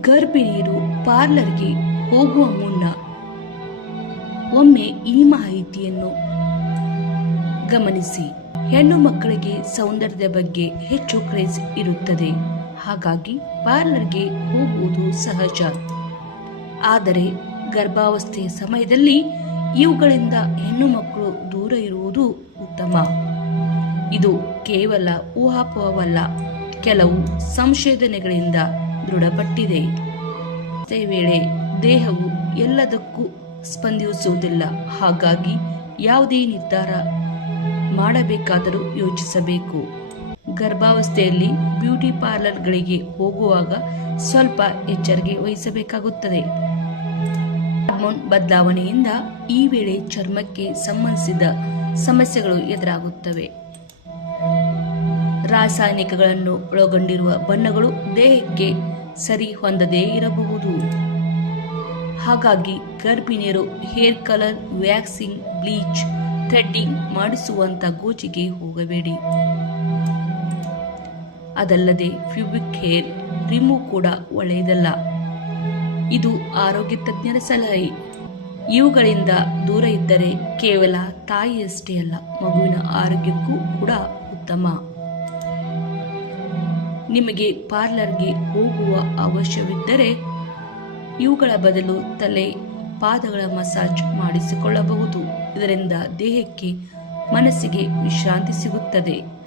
ಗರ್ಭಿಣಿಯರು ಪಾರ್ಲರ್ಗೆ ಹೋಗುವ ಮುನ್ನ ಒಮ್ಮೆ ಈ ಮಾಹಿತಿಯನ್ನು ಗಮನಿಸಿ. ಹೆಣ್ಣು ಮಕ್ಕಳಿಗೆ ಸೌಂದರ್ಯದ ಬಗ್ಗೆ ಹೆಚ್ಚು ಕ್ರೇಜ್ ಇರುತ್ತದೆ. ಹಾಗಾಗಿ ಪಾರ್ಲರ್ಗೆ ಹೋಗುವುದು ಸಹಜ. ಆದರೆ ಗರ್ಭಾವಸ್ಥೆಯ ಸಮಯದಲ್ಲಿ ಇವುಗಳಿಂದ ಹೆಣ್ಣು ಮಕ್ಕಳು ದೂರ ಇರುವುದು ಉತ್ತಮ. ಇದು ಕೇವಲ ಊಹಾಪೋಹವಲ್ಲ, ಕೆಲವು ಸಂಶೋಧನೆಗಳಿಂದ ದೃಢಪಟ್ಟಿದೆ. ಅದೇ ವೇಳೆ ದೇಹವು ಎಲ್ಲದಕ್ಕೂ ಸ್ಪಂದಿಸುವುದಿಲ್ಲ. ಹಾಗಾಗಿ ಯಾವುದೇ ನಿರ್ಧಾರ ಮಾಡಬೇಕಾದರೂ ಯೋಚಿಸಬೇಕು. ಗರ್ಭಾವಸ್ಥೆಯಲ್ಲಿ ಬ್ಯೂಟಿ ಪಾರ್ಲರ್ಗಳಿಗೆ ಹೋಗುವಾಗ ಸ್ವಲ್ಪ ಎಚ್ಚರಿಕೆ ವಹಿಸಬೇಕಾಗುತ್ತದೆ. ಹಾರ್ಮೋನ್ ಬದಲಾವಣೆಯಿಂದ ಈ ವೇಳೆ ಚರ್ಮಕ್ಕೆ ಸಂಬಂಧಿಸಿದ ಸಮಸ್ಯೆಗಳು ಎದುರಾಗುತ್ತವೆ. ರಾಸಾಯನಿಕಗಳನ್ನು ಒಳಗೊಂಡಿರುವ ಬಣ್ಣಗಳು ದೇಹಕ್ಕೆ ಸರಿ ಹೊಂದದೇ ಇರಬಹುದು. ಹಾಗಾಗಿ ಗರ್ಭಿಣಿಯರು hair colour, waxing, bleach, threading ಮಾಡಿಸುವಂತ ಗೋಜಿಗೆ ಹೋಗಬೇಡಿ. ಅದಲ್ಲದೆ ಫ್ಯೂಬಿಕ್ ಹೇರ್ ರಿಮೂವ್ ಕೂಡ ಒಳ್ಳೆಯದಲ್ಲ. ಇದು ಆರೋಗ್ಯ ತಜ್ಞರ ಸಲಹೆ. ಇವುಗಳಿಂದ ದೂರ ಇದ್ದರೆ ಕೇವಲ ತಾಯಿಯಷ್ಟೇ ಅಲ್ಲ, ಮಗುವಿನ ಆರೋಗ್ಯಕ್ಕೂ ಕೂಡ ಉತ್ತಮ. ನಿಮಗೆ ಪಾರ್ಲರ್ಗೆ ಹೋಗುವ ಅವಶ್ಯವಿದ್ದರೆ ಇವುಗಳ ಬದಲು ತಲೆ, ಪಾದಗಳ ಮಸಾಜ್ ಮಾಡಿಸಿಕೊಳ್ಳಬಹುದು. ಇದರಿಂದ ದೇಹಕ್ಕೆ, ಮನಸ್ಸಿಗೆ ವಿಶ್ರಾಂತಿ ಸಿಗುತ್ತದೆ.